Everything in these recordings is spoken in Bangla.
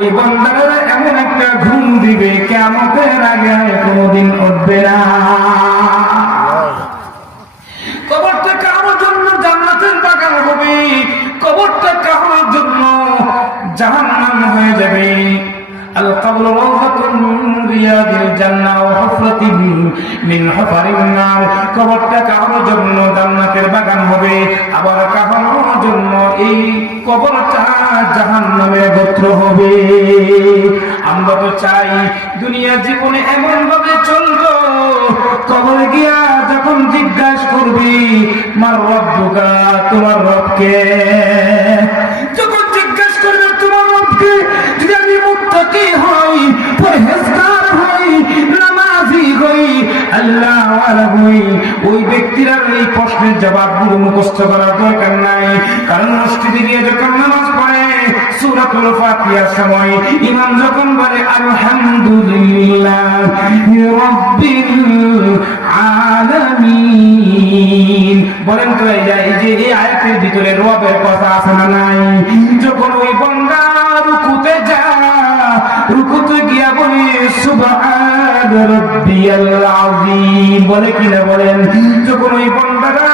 ওই বান্দারা এমন একটা ঘুম দিবে কিয়ামতের আগে কোনোদিন উঠবে না। কবরটা কারোর জন্য জান্নাতের বাগান হবে, কবরটা কারোর জন্য জাহান্নাম হয়ে যাবে। আল কবর রাওযাতুন মিন রিয়াদিল জান্নাহ ওয়া হুফরাতিন মিন হুফারিন নার। কবরটা কারোর জন্য জান্নাতের বাগান হবে, আবার কারোর জন্য এই কবরটা জাহান্নামের গোত্র হবে। আমরা তো চাই দুনিয়া জীবনে এমন ভাবে চলবো, কবরে গিয়া যখন জিজ্ঞাসা করবি মার রব্বুকা, তোমার রবকে, যখন জিজ্ঞাসা করবে তোমার রবকে, যদি আমি মুত্তাকি হই, পরহেজগার হই, নামাজি হই, আল্লাহ ওয়ালা হই, ওই ব্যক্তির আর এই প্রশ্নের জবাবগুলো মুখস্থ করার দরকার নাই। কারণ মসজিদে গিয়ে যখন নামাজ পড়ে সূরাতুল ফাতিহার সময় ইমাম যখন বলে আলহামদুলিল্লাহি রাব্বিল আলামিন, বলেন তো এই যে এই আয়াতের ভিতরে রবের কথা আছে না নাই? যখন ওই বান্দা রুকুতে যায়, রুকুতে গিয়া বলে সুবহান রাব্বিয়াল আযীম, বলে কিনা বলেন? যখন ওই বান্দারা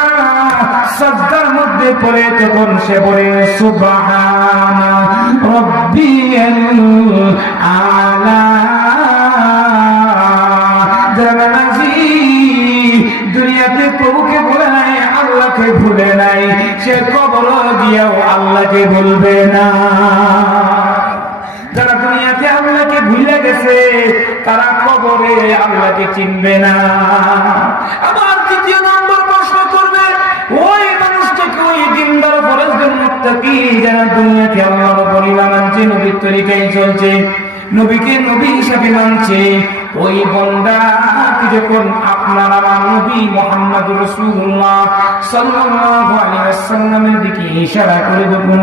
সাজদার মধ্যে পড়ে তখন সে বলে সুবহান রাব্বিয়াল আলা। যারা নাজি দুনিয়াতে প্রভুকে ভুলে নাই, আল্লাহকে ভুলে নাই, সে কবর গিয়াও আল্লাহকে ভুলবে না। যারা দুনিয়াতে আল্লাহকে ভুলে গেছে তারা কবরে আল্লাহকে চিনবে না। আবার দ্বিতীয় নম্বর প্রশ্ন করবে ওই মানুষটাকে, ওই দিনদার ফরজগার মুত্তাকি যারা দুনিয়াতে আল্লাহর উপর ঈমান আনছে, নবীর তরিকায় চলছে, নবীকে নবী হিসাবে মানছে, ওই বান্দাকে যখন আপনার আমার নবী মুহাম্মদুর রাসূলুল্লাহ সাল্লাল্লাহু আলাইহি ওয়াসাল্লামের দিকে ইশারা করে যখন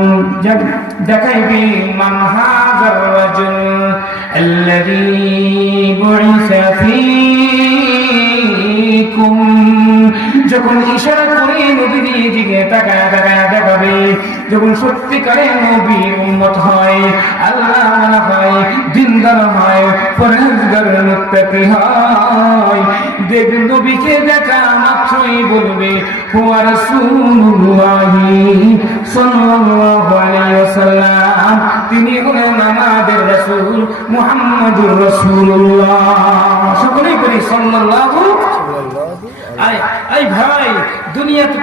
দেখাইবে মান হাযার রাজুল আল্লাযী বুইসা ফীকুম, যখন ইশারা করে নবীর দিকে তাকায়া তাকায়া দেখাবে, যখন সত্যিকারে নবী উম্মত হয়, আল্লাহ ওয়ালা হয়, দিনদার হয়, পরহেজগার মুত্তাকি হয়, দেখবেন নবীকে দেখা মাত্রই বলবে হুয়া রাসূলুল্লাহি সাল্লাল্লাহু আলাইহি ওয়াসাল্লাম, তিনি হলেন আমাদের রাসূল মুহাম্মদুর রাসূলুল্লাহ। সকলেই বলি সাল্লাল্লাহু। আরে ভাই দুনিয়াতে